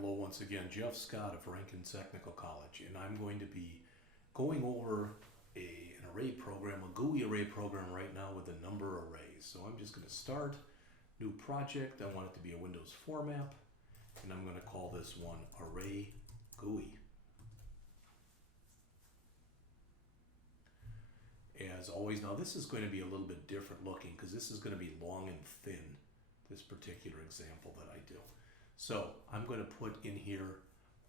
hello once again. Jeff Scott of Rankin Technical College, and I'm going to be going over an array program, a GUI array program right now with a number of arrays. So I'm just going to start new project. I want it to be a Windows format, and I'm going to call this one Array GUI. As always, now this is going to be a little bit different looking because this is going to be long and thin, this particular example that I do. So I'm going to put in here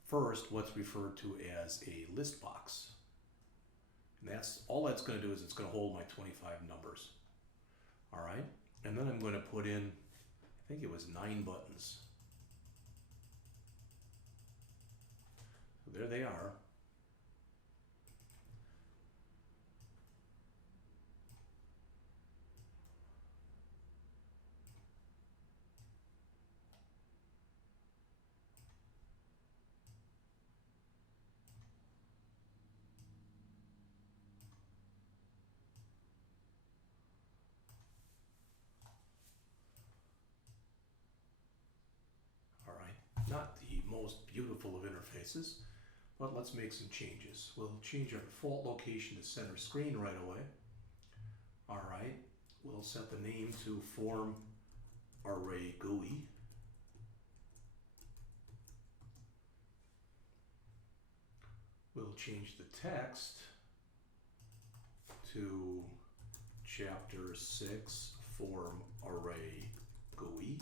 first what's referred to as a list box. And that's all that's going to do is it's going to hold my 25 numbers. All right. And then I'm going to put in, I think it was 9 buttons. So there they are. Not the most beautiful of interfaces, but let's make some changes. We'll change our default location to center screen right away. All right, we'll set the name to form array GUI. We'll change the text to Chapter 06 form array GUI.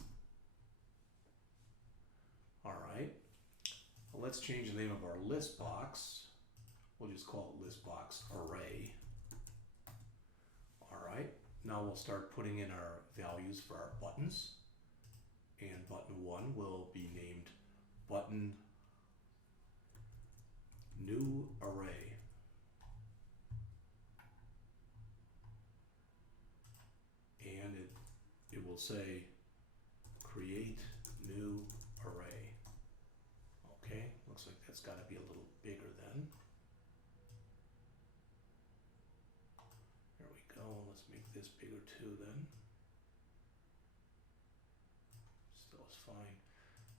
All right, well, let's change the name of our list box. We'll just call it list box array. All right, now we'll start putting in our values for our buttons. And button 1 will be named button new array. And it will say create new array. Okay, looks like that's got to be a little bigger then. There we go. Let's make this bigger too then. Still is fine.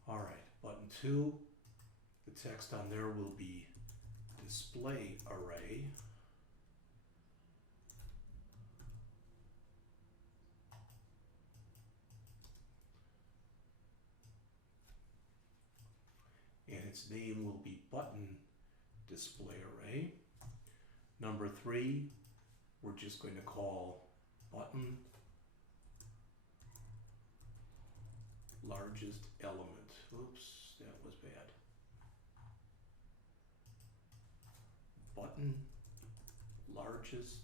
All right, button 2, the text on there will be display array. And its name will be button display array. Number 3, we're just going to call button largest element. Oops, that was bad. Button largest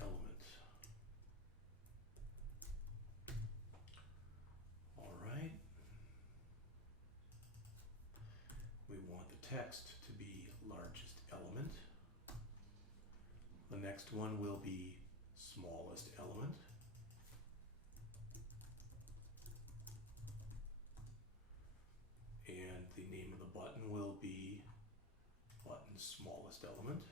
element. All right. We want the text to be largest element. The next one will be smallest element. And the name of the button will be button smallest element.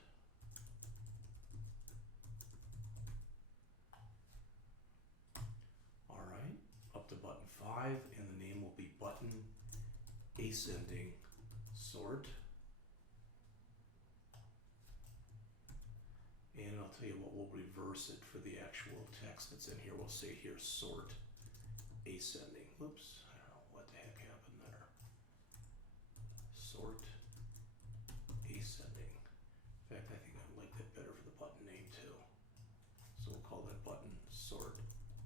All right, up to button 5, and the name will be button ascending sort. And I'll tell you what, we'll reverse it for the actual text that's in here. We'll say here sort ascending. Whoops, I don't know what the heck happened there. Sort ascending. In fact, I think I like that better for the button name too. So we'll call that button sort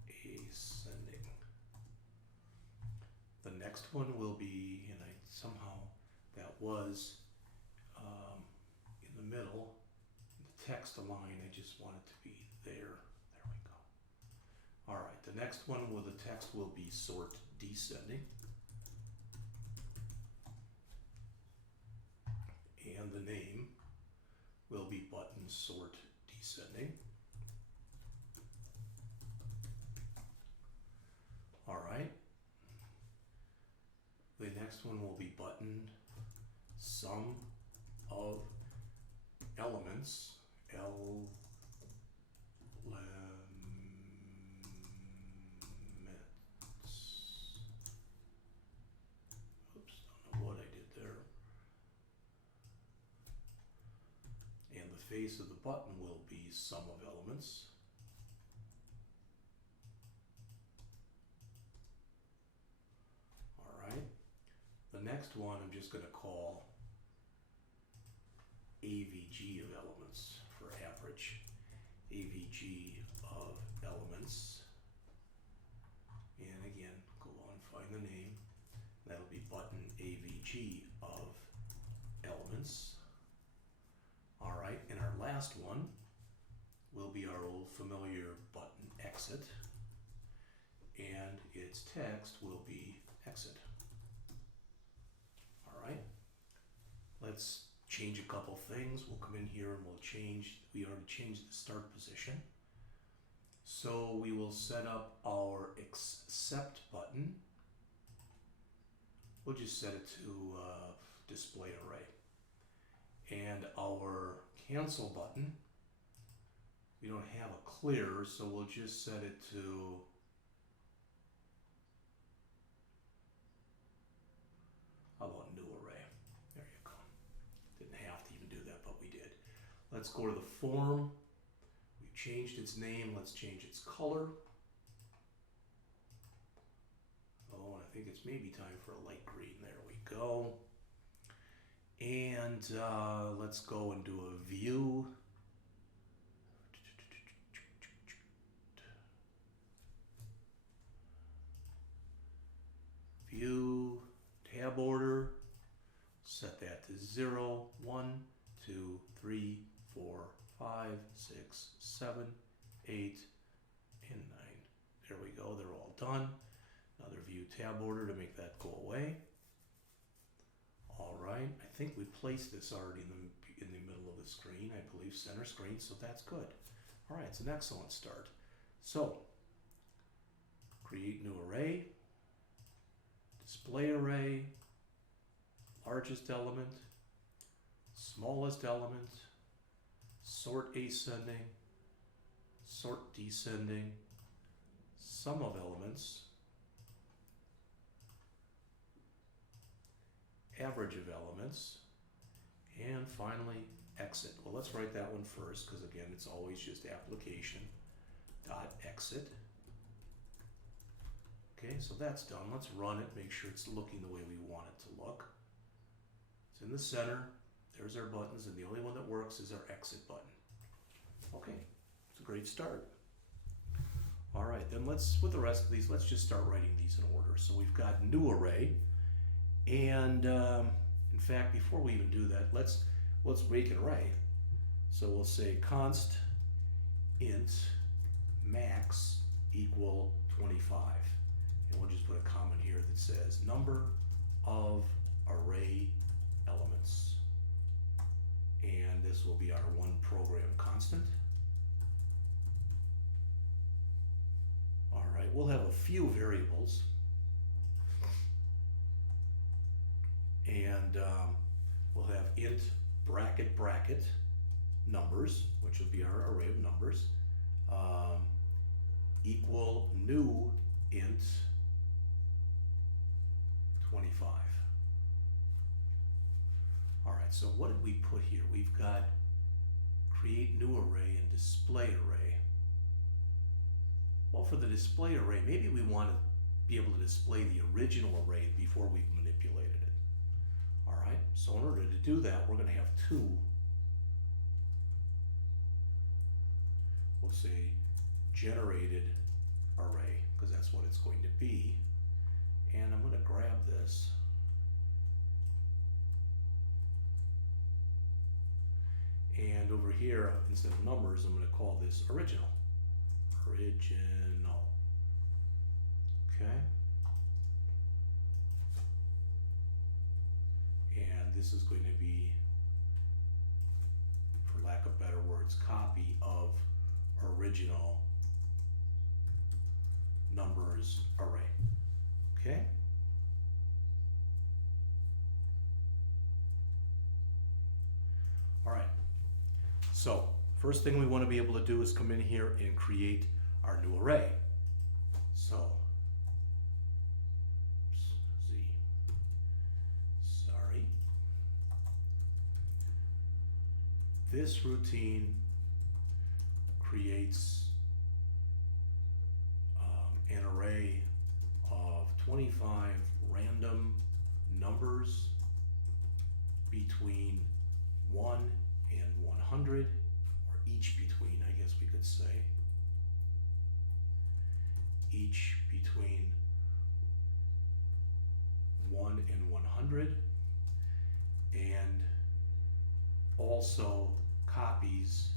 ascending. The next one will be, and I somehow that was in the middle, the text align, I just want it to be there. There we go. All right, the next one with the text will be sort descending. And the name will be button sort descending. All right. The next one will be button sum of elements. Oops, face of the button will be sum of elements. All right. The next one I'm just going to call AVG of elements for average. AVG of elements. And again, go on, find the name. That'll be button AVG of elements. All right, and our last one will be our old familiar button exit. And its text will be exit. All right, let's change a couple things. We'll come in here and we'll change, we already changed the start position. So we will set up our accept button. We'll just set it to display array. And our cancel button, we don't have a clear, so we'll just set it to how about new array? There you go. Didn't have to even do that, but we did. Let's go to the form. We've changed its name. Let's change its color. Oh, and I think it's maybe time for a light green. There we go. And let's go and do a view. View, tab order, set that to 0, 1, 2, 3, 4, 5, 6, 7, 8, and 9. There we go, they're all done. Another view tab order to make that go away. All right, I think we placed this already in the middle of the screen, I believe center screen, so that's good. All right, it's an excellent start. So, create new array, display array, largest element, smallest element, sort ascending, sort descending, sum of elements, average of elements, and finally exit. Well, let's write that one first because again it's always just application dot exit. Okay, so that's done. Let's run it, make sure it's looking the way we want it to look. It's in the center, there's our buttons, and the only one that works is our exit button. Okay, it's a great start. All right, then let's, with the rest of these, let's just start writing these in order. So we've got new array, and in fact, before we even do that, let's make an array. So we'll say const int max equal 25. And we'll just put a comment here that says number of array elements. And this will be our one program constant. All right, we'll have a few variables. And we'll have int bracket bracket numbers, which will be our array of numbers, equal new int 25. All right, so what did we put here? We've got create new array and display array. Well, for the display array, maybe we want to be able to display the original array before we've manipulated it. All right, so in order to do that, we're going to have two. We'll say generated array, because that's what it's going to be. And I'm going to grab this. And over here, instead of numbers, I'm going to call this original. Original. Okay. And this is going to be, for lack of better words, copy of original numbers array. Okay? All right. So, first thing we want to be able to do is come in here and create our new array. So, this routine creates an array of 25 random numbers between 1 and 100, or each between, I guess we could say. Each between 1 and 100, and also copies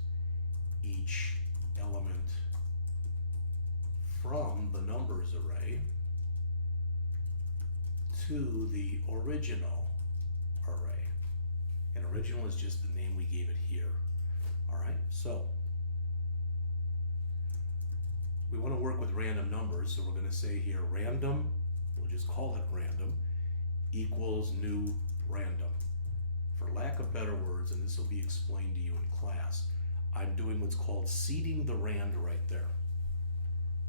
each element from the numbers array to the original array. And original is just the name we gave it here. All right, so we want to work with random numbers, so we're going to say here random, we'll just call it random, equals new random. For lack of better words, and this will be explained to you in class, I'm doing what's called seeding the rand right there.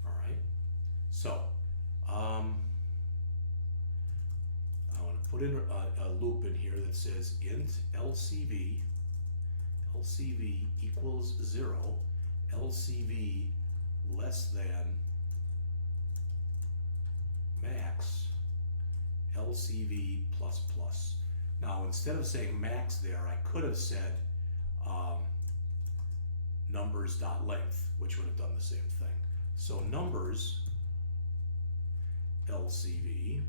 All right, so I want to put in a loop in here that says int LCV equals 0, LCV less than max LCV plus plus. Now instead of saying max there, I could have said numbers.length, which would have done the same thing. So numbers LCV,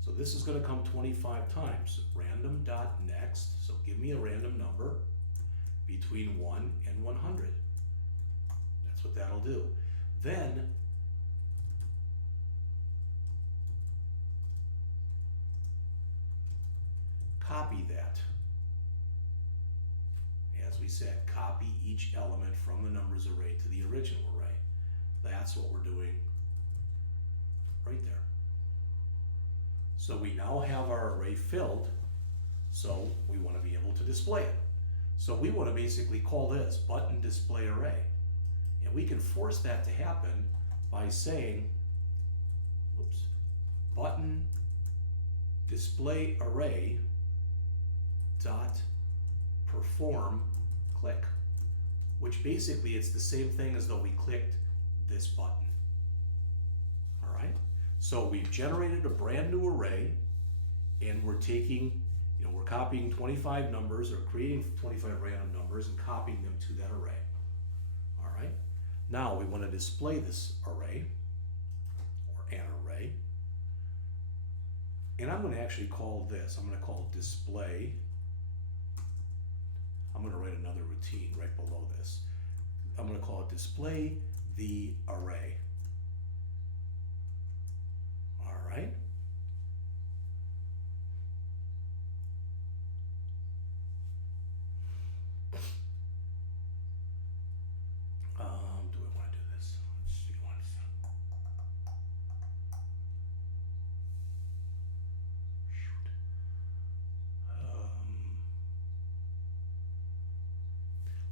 so this is going to come 25 times. Random.next, so give me a random number between 1 and 100. That's what that'll do. Then copy that. As we said, copy each element from the numbers array to the original array. That's what we're doing right there. So we now have our array filled, so we want to be able to display it. So we want to basically call this button display array. And we can force that to happen by saying, whoops, button display array dot perform click, which basically it's the same thing as though we clicked this button. All right, so we've generated a brand new array, and we're taking, we're copying 25 numbers, or creating 25 random numbers and copying them to that array. All right, now we want to display this array, or an array, and I'm going to actually call this, I'm going to call display. I'm going to write another routine right below this. I'm going to call it display the array. All right. Do I want to do this? Let's see once. Shoot.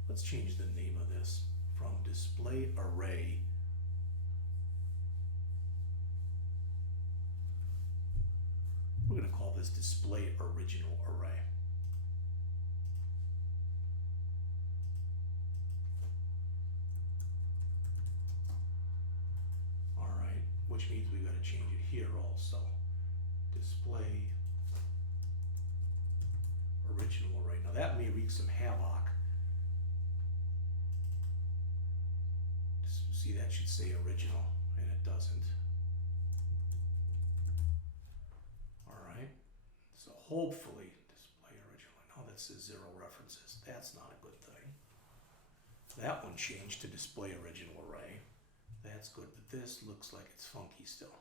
Let's change the name of this from display array we're going to call this display original array. All right, which means we've got to change it here also. Display original array. Now that may wreak some havoc. See, that should say original, and it doesn't. All right, so hopefully display original. Now that says 0 references. That's not a good thing. That one changed to display original array. That's good, but this looks like it's funky still.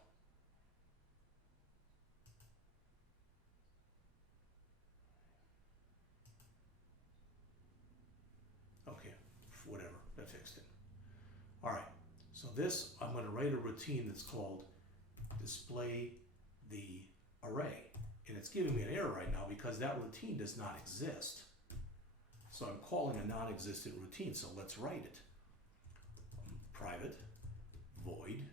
Okay, whatever, that fixed it. All right, so this, I'm going to write a routine that's called display the array. And it's giving me an error right now because that routine does not exist. So I'm calling a non-existent routine, so let's write it. Private void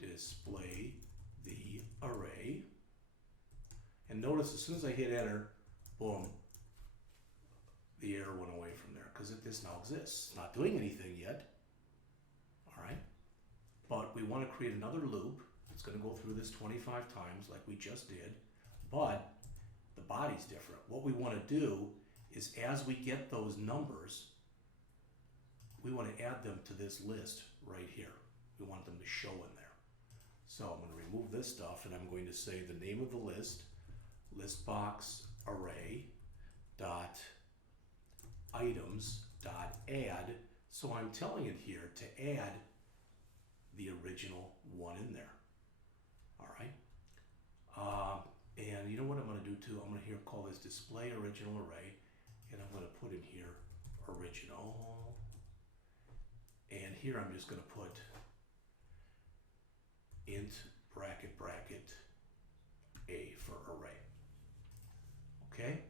display the array. And notice as soon as I hit enter, boom, the error went away from there because this now exists. It's not doing anything yet. All right. But we want to create another loop. It's going to go through this 25 times like we just did, but the body's different. What we want to do is as we get those numbers, we want to add them to this list right here. We want them to show in there. So I'm going to remove this stuff and I'm going to say the name of the list, listbox array dot items dot add. So I'm telling it here to add the original one in there. All right. And you know what I'm going to do too? I'm going to here call this display original array, and I'm going to put in here original. And here I'm just going to put int bracket bracket a for array. Okay?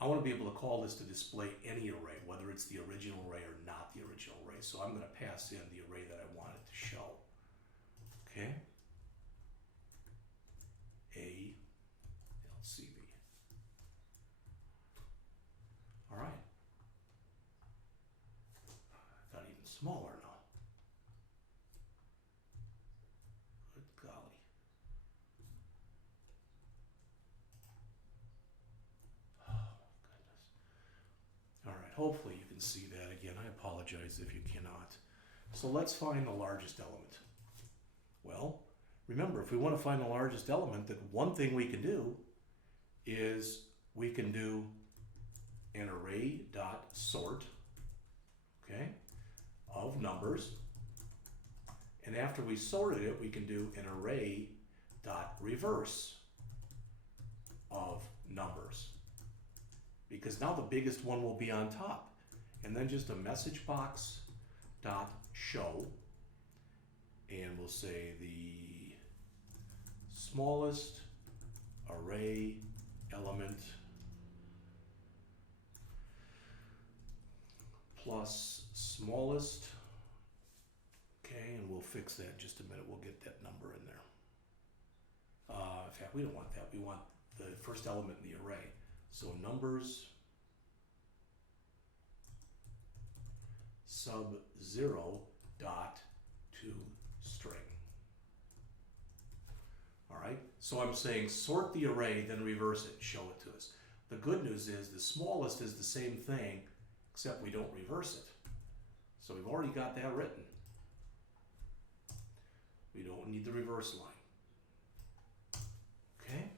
I want to be able to call this to display any array, whether it's the original array or not the original array. So I'm going to pass in the array that I want it to show. Okay? A LCB. All right. Got even smaller now. Good golly. Oh, goodness. All right, hopefully you can see that again. I apologize if you cannot. So let's find the largest element. Well, remember, if we want to find the largest element, then one thing we can do is we can do an array dot sort, okay, of numbers. And after we sorted it, we can do an array dot reverse of numbers, because now the biggest one will be on top. And then just a message box dot show, and we'll say the smallest array element plus smallest. Okay, and we'll fix that in just a minute. We'll get that number in there. In fact, we don't want that. We want the first element in the array. So numbers sub 0 dot to string. All right, so I'm saying sort the array, then reverse it, show it to us. The good news is the smallest is the same thing, except we don't reverse it. So we've already got that written. We don't need the reverse line. Okay?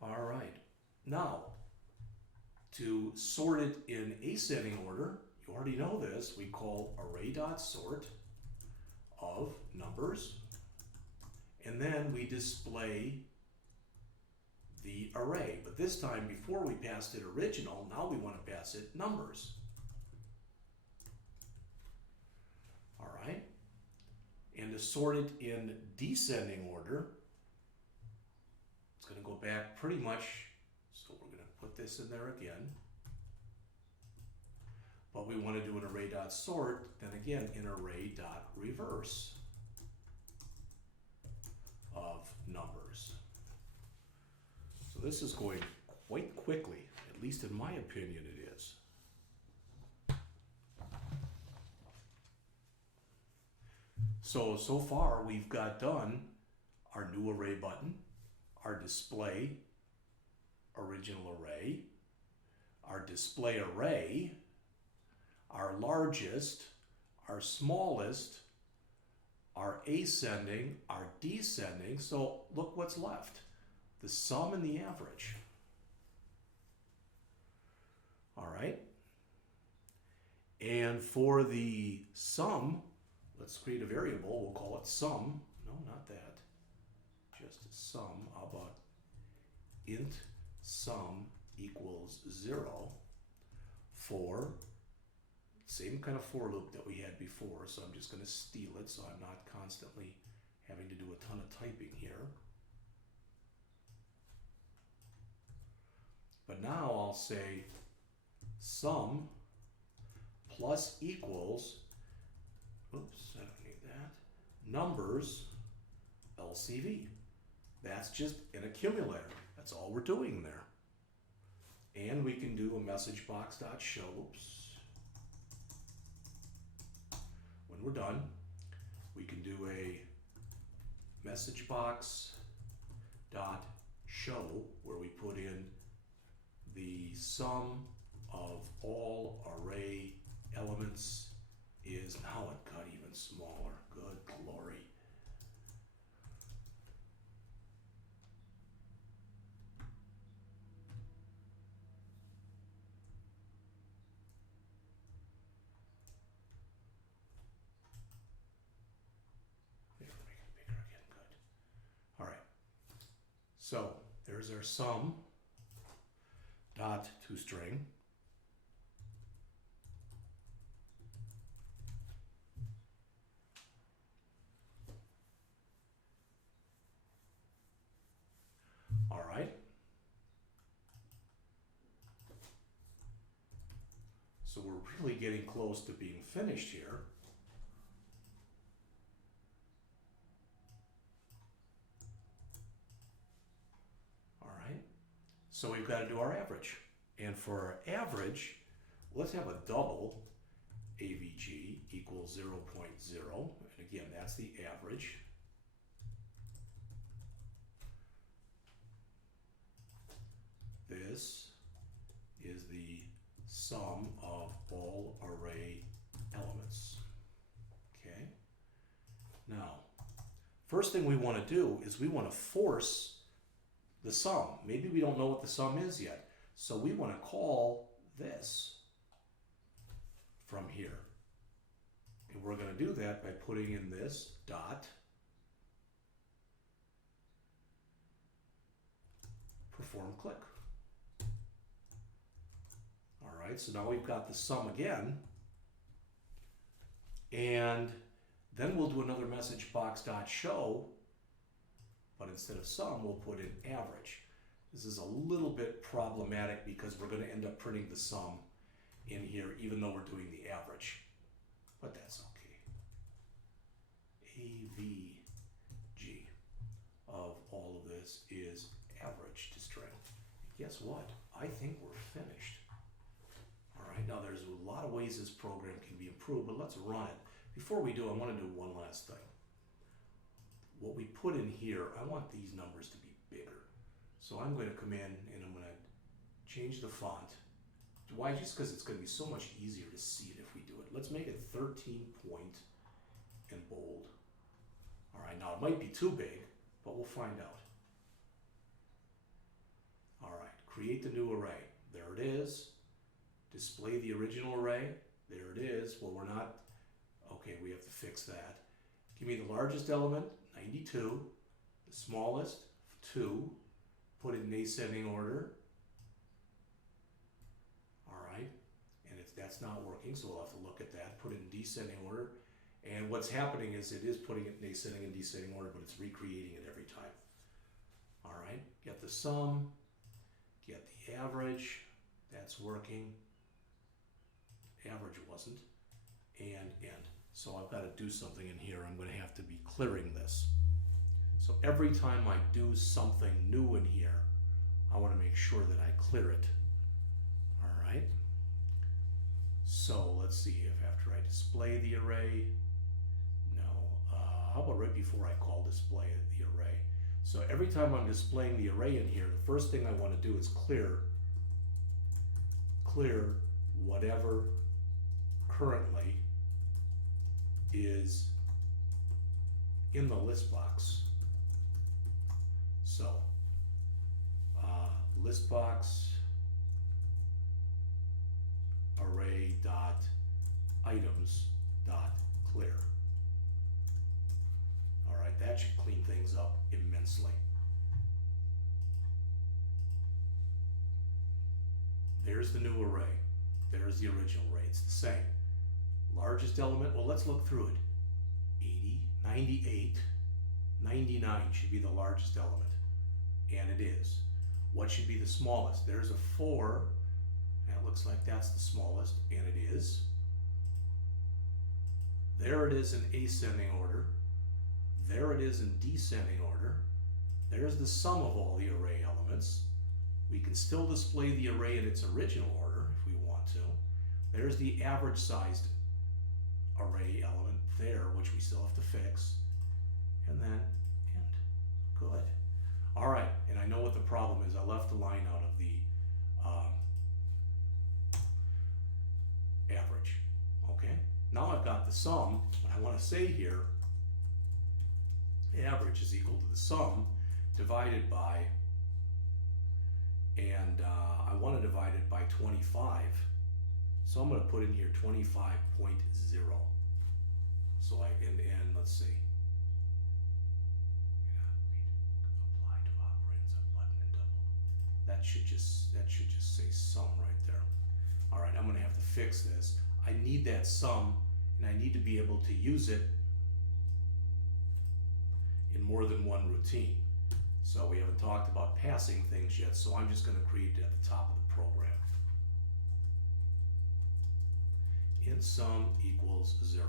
All right. Now, to sort it in ascending order, you already know this, we call array.sort of numbers, and then we display the array. But this time, before we passed it original, now we want to pass it numbers. All right? And to sort it in descending order, it's going to go back pretty much, so we're going to put this in there again. But we want to do an array.sort, then again an array.reverse of numbers. So this is going quite quickly, at least in my opinion it is. So far we've got done our new array button, our display original array, our display array, our largest, our smallest, our ascending, our descending. So look what's left, the sum and the average. All right. And for the sum, let's create a variable. We'll call it sum. No, not that. Just sum. How about int sum equals 0 for same kind of for loop that we had before. So I'm just going to steal it so I'm not constantly having to do a ton of typing here. But now I'll say sum plus equals, oops, I don't need that, numbers LCV. That's just an accumulator. That's all we're doing there. And we can do a message box.show. Oops. When we're done, we can do a message box.show where we put in the sum of all array elements is, now it got even smaller. Good glory. There, make it bigger again. Good. All right. So there's our sum dot toString. All right. So we're really getting close to being finished here. All right. So we've got to do our average. And for our average, let's have a double AVG equals 0.0. And again, that's the average. This is the sum of all array elements. Okay. Now, first thing we want to do is we want to force the sum. Maybe we don't know what the sum is yet. So we want to call this from here. And we're going to do that by putting in this dot perform click. All right, so now we've got the sum again. And then we'll do another message box.show, but instead of sum, we'll put in average. This is a little bit problematic because we're going to end up printing the sum in here, even though we're doing the average. But that's okay. AVG of all of this is average to string. Guess what? I think we're finished. All right, now there's a lot of ways this program can be improved, but let's run it. Before we do, I want to do one last thing. What we put in here, I want these numbers to be bigger. So I'm going to come in and I'm going to change the font. Why? Just because it's going to be so much easier to see it if we do it. Let's make it 13 point and bold. All right, now it might be too big, but we'll find out. All right, create the new array. There it is. Display the original array. There it is. Well, we're not, okay, we have to fix that. Give me the largest element, 92, the smallest, 2, put it in ascending order. All right, and if that's not working, so we'll have to look at that, put it in descending order. And what's happening is it is putting it in ascending and descending order, but it's recreating it every time. All right, get the sum, get the average, that's working. Average wasn't, and end. So I've got to do something in here. I'm going to have to be clearing this. So every time I do something new in here, I want to make sure that I clear it. All right. So let's see if after I display the array, no, how about right before I call display the array? So every time I'm displaying the array in here, the first thing I want to do is clear whatever currently is in the list box. So list box array dot items dot clear. All right, that should clean things up immensely. There's the new array. There's the original array. It's the same. Largest element, well, let's look through it. 80, 98, 99 should be the largest element. And it is. What should be the smallest? There's a 4. And it looks like that's the smallest, and it is. There it is in ascending order. There it is in descending order. There's the sum of all the array elements. We can still display the array in its original order if we want to. There's the average sized array element there, which we still have to fix. And then end. Good. All right, and I know what the problem is. I left the line out of the average. Okay, now I've got the sum. What I want to say here, average is equal to the sum divided by, and I want to divide it by 25. So I'm going to put in here 25.0. So and let's see. Apply to operands of button and double. That should just say sum right there. All right, I'm going to have to fix this. I need that sum, and I need to be able to use it in more than one routine. So we haven't talked about passing things yet, so I'm just going to create it at the top of the program. Int sum equals 0.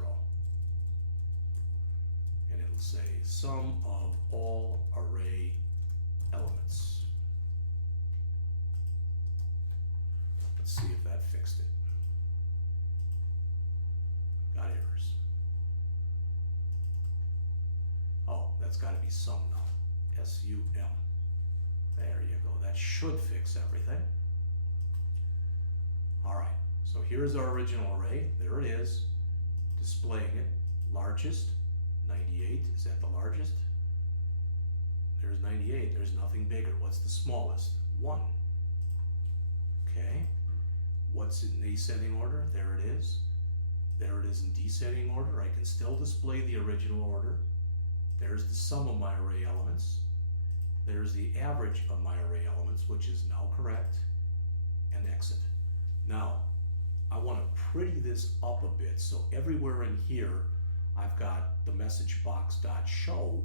And it'll say sum of all array elements. Let's see if that fixed it. Got errors. Oh, that's got to be sum now. S-U-M. There you go. That should fix everything. All right. So here's our original array. There it is. Displaying it. Largest. 98. Is that the largest? There's 98. There's nothing bigger. What's the smallest? 1. Okay. What's in descending order? There it is. There it is in descending order. I can still display the original order. There's the sum of my array elements. There's the average of my array elements, which is now correct, and exit. Now, I want to pretty this up a bit. So everywhere in here, I've got the message box.show.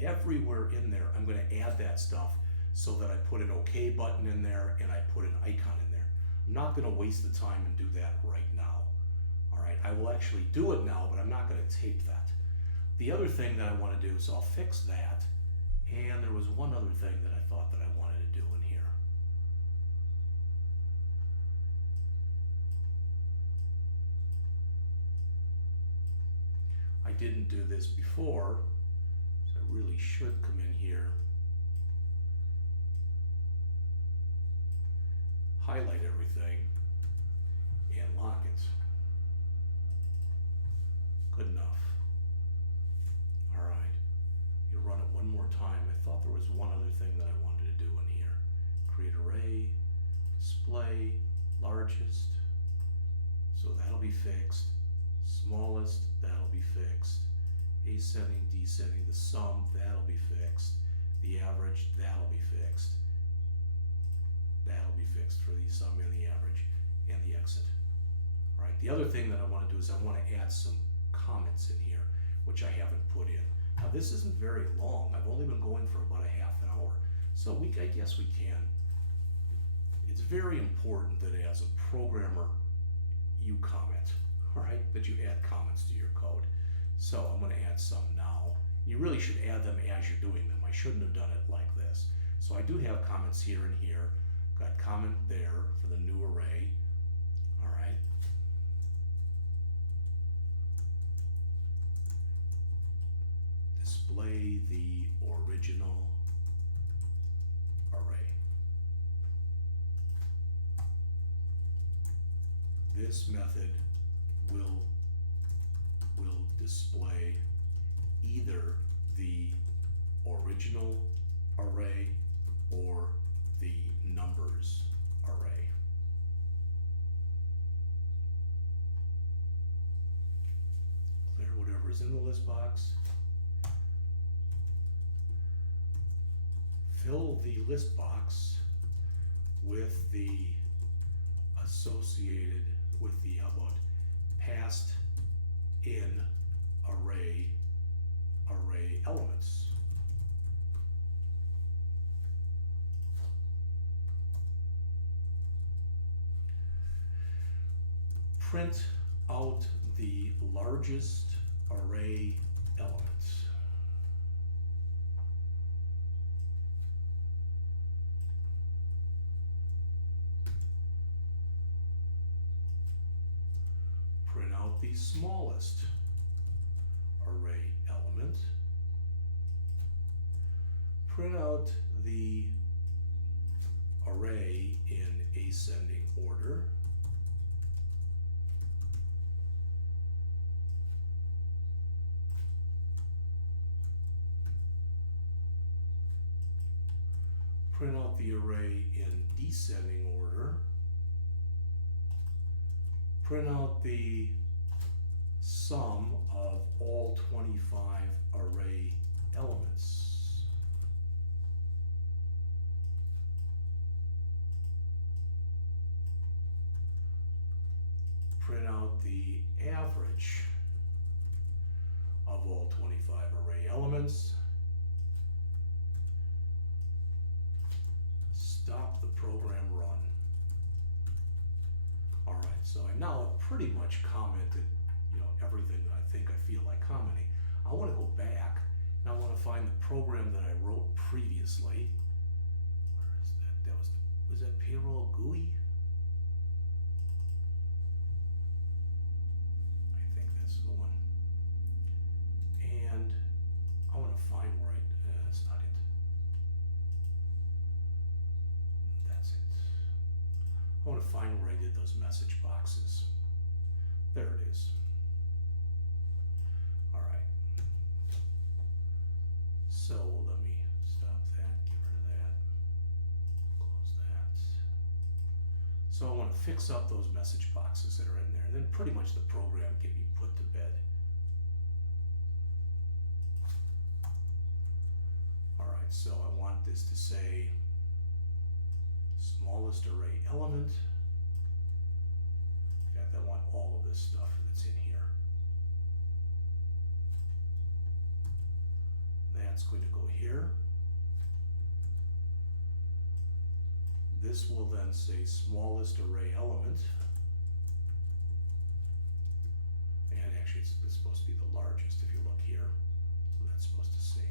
Everywhere in there, I'm going to add that stuff so that I put an OK button in there and I put an icon in there. I'm not going to waste the time and do that right now. All right, I will actually do it now, but I'm not going to tape that. The other thing that I want to do is I'll fix that. And there was one other thing that I thought that I wanted to do in here. I didn't do this before, so I really should come in here, highlight everything, and lock it. Good enough. All right, you run it one more time. I thought there was one other thing that I wanted to do in here. Create array, display, largest, so that'll be fixed. Smallest, that'll be fixed. Ascending, descending, the sum, that'll be fixed. The average, that'll be fixed. That'll be fixed for the sum and the average and the exit. All right, the other thing that I want to do is I want to add some comments in here, which I haven't put in. Now this isn't very long. I've only been going for about a half an hour. So I guess we can. It's very important that as a programmer, you comment, all right? That you add comments to your code. So I'm going to add some now. You really should add them as you're doing them. I shouldn't have done it like this. So I do have comments here and here. Got comment there for the new array. All right. Display the original array. This method will display either the original array or the numbers array. Clear whatever is in the list box. Fill the list box with the associated with the, how about, passed in array elements. Print out the largest array element. out the smallest array element, print out the array in ascending order, print out the array in descending order, print out the sum of all 25 array elements. Print out the average of all 25 array elements. Stop the program run. All right, so I now have pretty much commented, everything that I think I feel like commenting. I want to go back and I want to find the program that I wrote previously. Where is that? Was that payroll GUI? I think that's the one. And I want to find where that's not it. That's it. I want to find where I did those message boxes. There it is. All right. So let me stop that, get rid of that, close that. So I want to fix up those message boxes that are in there. Then pretty much the program can be put to bed. All right, so I want this to say smallest array element. In fact, I want all of this stuff that's in here. That's going to go here. This will then say smallest array element. And actually it's supposed to be the largest if you look here. So that's supposed to say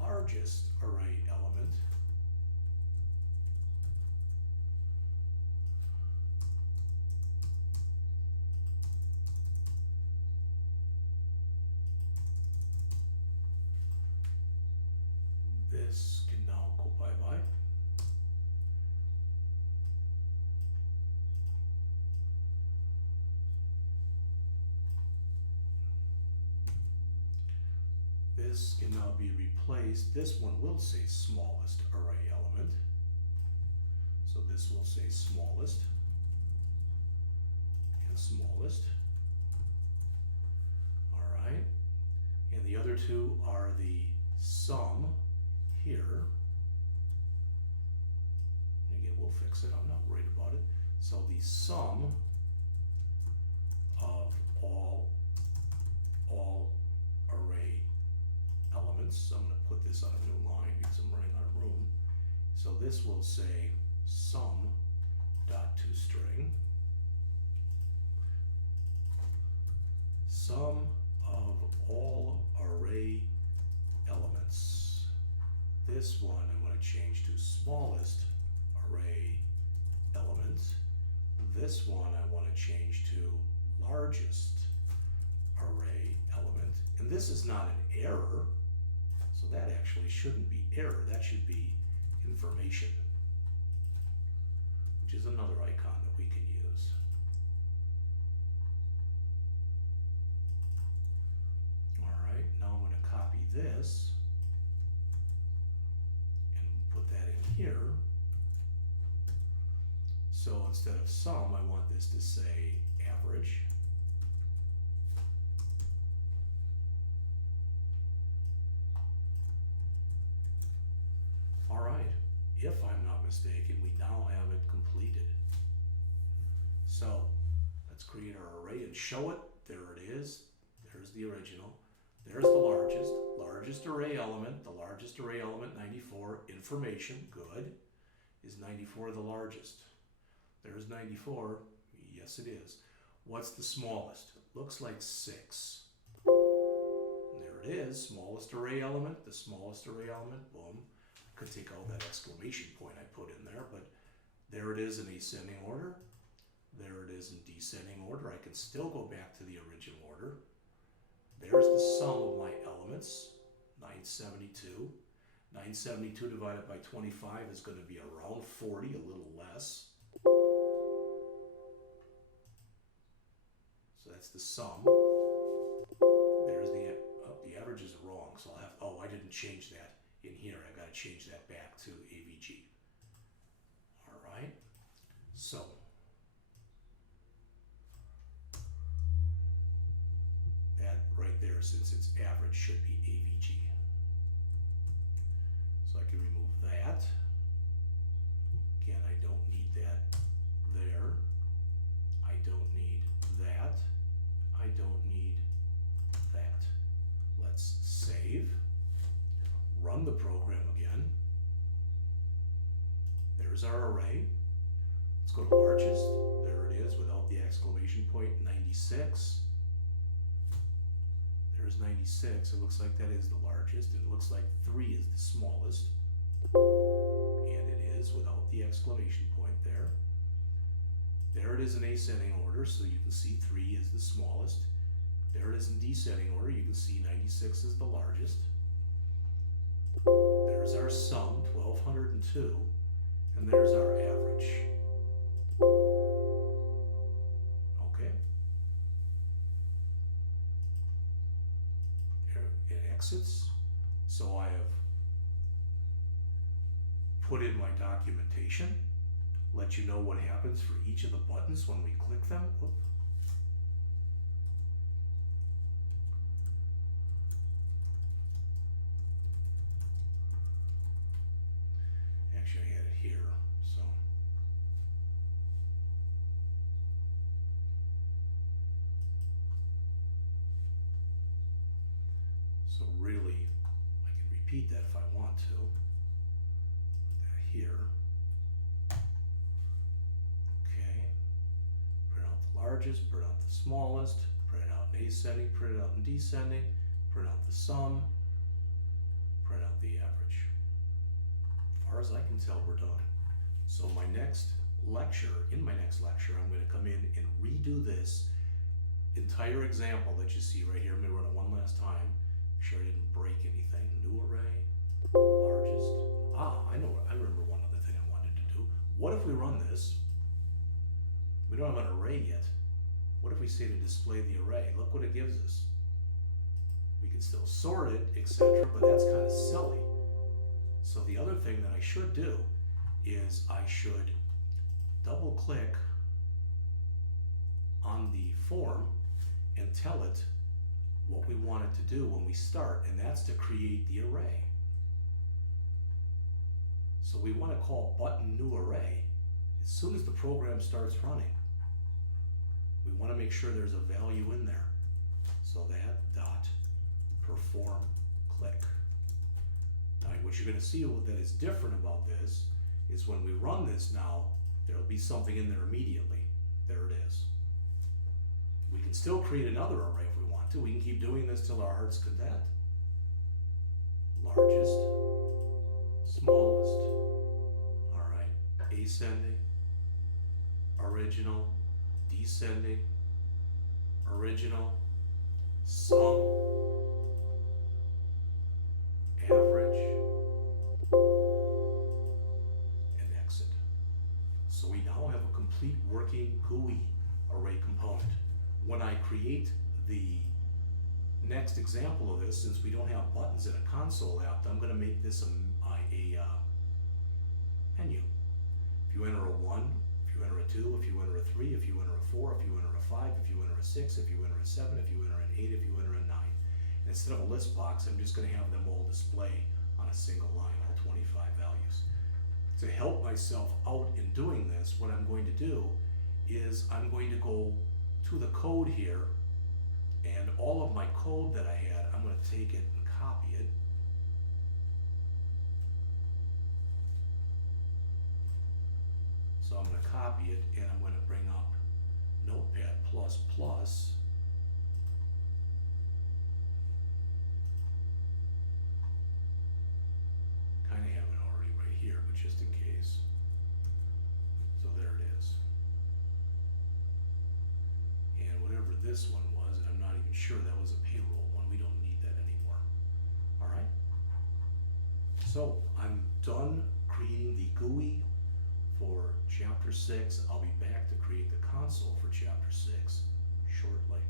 largest array element. This can now go bye-bye. This can now be replaced. This one will say smallest array element. So this will say smallest and smallest. All right. And the other two are the sum here. Again, we'll fix it. I'm not worried about it. So the sum of all array elements. I'm going to put this on a new line because I'm running out of room. So this will say sum dot toString. Sum of all array elements. This one I'm going to change to smallest array element. This one I want to change to largest array element. And this is not an error, so that actually shouldn't be error. That should be information, which is another icon that we can use. All right, now I'm going to copy this and put that in here. So instead of sum, I want this to say average. All right, if I'm not mistaken, we now have it completed. So let's create our array and show it. There it is. There's the original. There's the largest array element. The largest array element, 94. Information, good. Is 94 the largest? There's 94. Yes, it is. What's the smallest? Looks like 6. And there it is. Smallest array element. The smallest array element. Boom. Could take out that exclamation point I put in there, but there it is in ascending order. There it is in descending order. I can still go back to the original order. There's the sum of my elements, 972. 972 divided by 25 is going to be around 40, a little less. So that's the sum. There's the average is wrong, so I'll have, oh, I didn't change that in here. I've got to change that back to AVG. All right, so that right there, since it's average, should be AVG. So I can remove that. Again, I don't need that there. I don't need that. I don't need that. Let's save. Run the program again. There's our array. Let's go to largest. There it is without the exclamation point, 96. There's 96. It looks like that is the largest. It looks like 3 is the smallest. And it is without the exclamation point there. There it is in ascending order, so you can see 3 is the smallest. There it is in descending order. You can see 96 is the largest. There's our sum, 1202. And there's our average. Okay. It exits. So I have put in my documentation, let you know what happens for each of the buttons when we click them. Whoop. Actually, I had it here, so. So really, I can repeat that if I want to. Put that here. Okay. Print out the largest, print out the smallest, print out in ascending, print out in descending, print out the sum, print out the average. As far as I can tell, we're done. So in my next lecture, I'm going to come in and redo this entire example that you see right here. I'm going to run it one last time. Make sure I didn't break anything. New array, largest. I remember one other thing I wanted to do. What if we run this? We don't have an array yet. What if we say to display the array? Look what it gives us. We can still sort it, etc., but that's kind of silly. So the other thing that I should do is I should double click on the form and tell it what we want it to do when we start, and that's to create the array. So we want to call button new array as soon as the program starts running. We want to make sure there's a value in there. So that dot perform click. Now what you're going to see that is different about this is when we run this now, there'll be something in there immediately. There it is. We can still create another array if we want to. We can keep doing this till our heart's content. Largest, smallest, all right, ascending, original, descending, original, sum, average, and exit. So we now have a complete working GUI array component. When I create the next example of this, since we don't have buttons in a console app, I'm going to make this a menu. If you enter a 1, if you enter a 2, if you enter a 3, if you enter a 4, if you enter a 5, if you enter a 6, if you enter a 7, if you enter an 8, if you enter a 9. And instead of a list box, I'm just going to have them all display on a single line, all 25 values. To help myself out in doing this, what I'm going to do is I'm going to go to the code here, and all of my code that I had, I'm going to take it and copy it. So I'm going to copy it, and I'm going to bring up Notepad++. Kind of have it already right here, but just in case. So there it is. this one was, and I'm not even sure that was a payroll one. We don't need that anymore. All right. So I'm done creating the GUI for Chapter 6. I'll be back to create the console for Chapter 6 shortly.